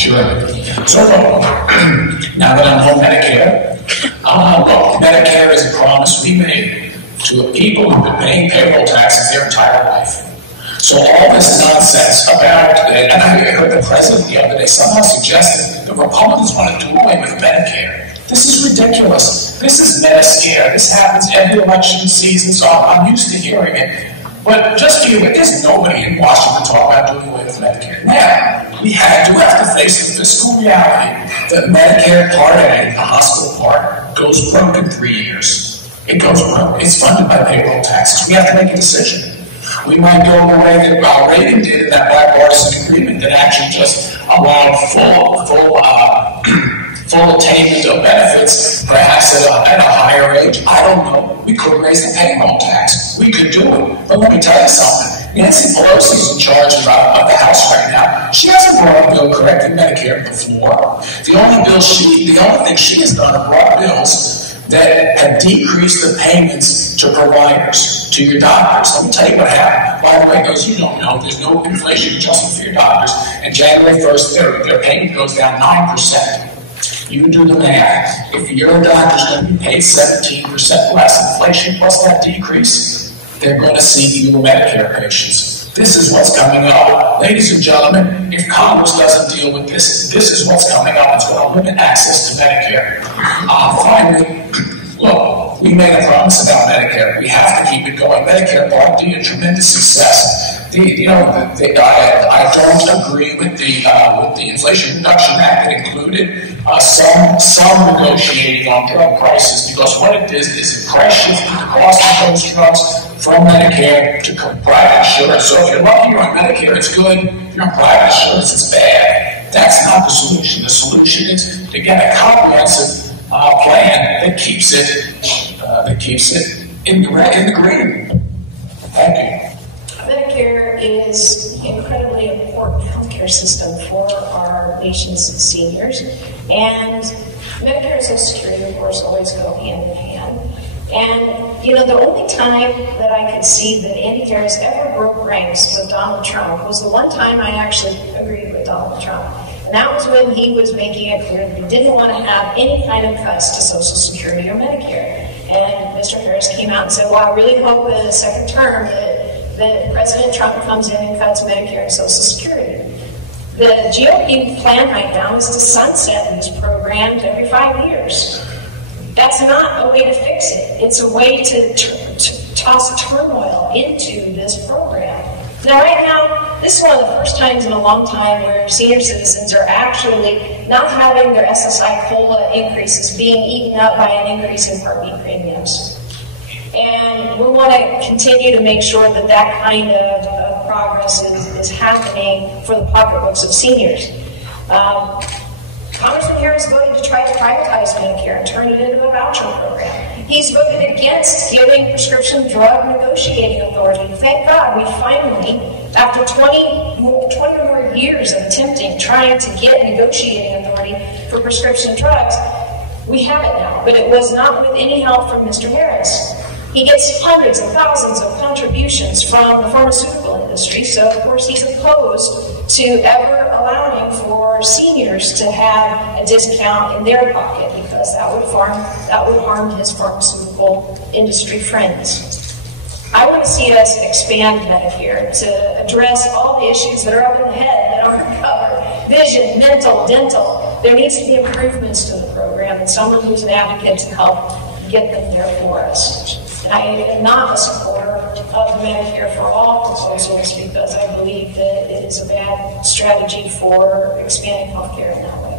Sure. So, now that I'm on Medicare, look, Medicare is a promise we made to people who've been paying payroll taxes their entire life. So all this nonsense about, and I heard the president the other day somehow suggested the Republicans want to do away with Medicare. This is ridiculous. This is Medicare. This happens every election season, so I'm used to hearing it. But just to you, there's nobody in Washington talking about doing away with Medicare. Now, we have to face the fiscal reality that Medicare Part A, the hospital part, goes broke in 3 years. It goes broke. It's funded by payroll taxes. We have to make a decision. We might go the way that Reagan did in that bipartisan agreement that actually just allowed full attainment of benefits, perhaps at a higher age. I don't know. We could raise the payroll tax. We could do it. But let me tell you something. Nancy Pelosi's in charge of the House right now. She hasn't brought a bill correcting Medicare before. The only thing she has done is brought bills that have decreased the payments to providers, to your doctors. Let me tell you what happened. By the way, those you don't know, there's no inflation adjustment for your doctors. And January 1st, their payment goes down 9%. You do the math. If your doctor's going to be paid 17% less inflation plus that decrease, they're going to see fewer Medicare patients. This is what's coming up. Ladies and gentlemen, if Congress doesn't deal with this, this is what's coming up. It's going to limit access to Medicare. Finally, look, we made a promise about Medicare. We have to keep it going. Medicare Part D, a tremendous success. I don't agree with the Inflation Reduction Act that included some negotiating on drug prices, because what it is it price shifted the cost of those drugs from Medicare to private insurance. So if you're lucky you're on Medicare, it's good. If you're on private insurance, it's bad. That's not the solution. The solution is to get a comprehensive plan that keeps it in the green. Thank you. Medicare is an incredibly important healthcare system for our nation's seniors, and Medicare and Social Security, of course, always go hand in hand. And, you know, the only time that I could see that Andy Harris ever broke ranks with Donald Trump was the one time I actually agreed with Donald Trump. And that was when he was making it clear that he didn't want to have any kind of cuts to Social Security or Medicare. And Mr. Harris came out and said, well, I really hope in the second term that President Trump comes in and cuts Medicare and Social Security. The GOP plan right now is to sunset these programs every 5 years. That's not a way to fix it. It's a way to toss turmoil into this program. Now, right now, this is one of the first times in a long time where senior citizens are actually not having their SSI COLA increases being eaten up by an increase in Part B premiums. And we want to continue to make sure that that kind of progress is happening for the pocketbooks of seniors. Congressman Harris voted to try to privatize Medicare and turn it into a voucher program. He's voted against giving prescription drug negotiating authority. Thank God we finally, after 20 or more years of trying to get negotiating authority for prescription drugs, we have it now. But it was not with any help from Mr. Harris. He gets hundreds of thousands of contributions from the pharmaceutical industry, so of course he's opposed to ever allowing for seniors to have a discount in their pocket, because that would harm his pharmaceutical industry friends. I want to see us expand Medicare to address all the issues that are up in the head that aren't covered. Vision, mental, dental. There needs to be improvements to the program, and someone who's an advocate to help get them there for us. I am not a supporter of Medicare for all proposals, because I believe that it is a bad strategy for expanding healthcare in that way.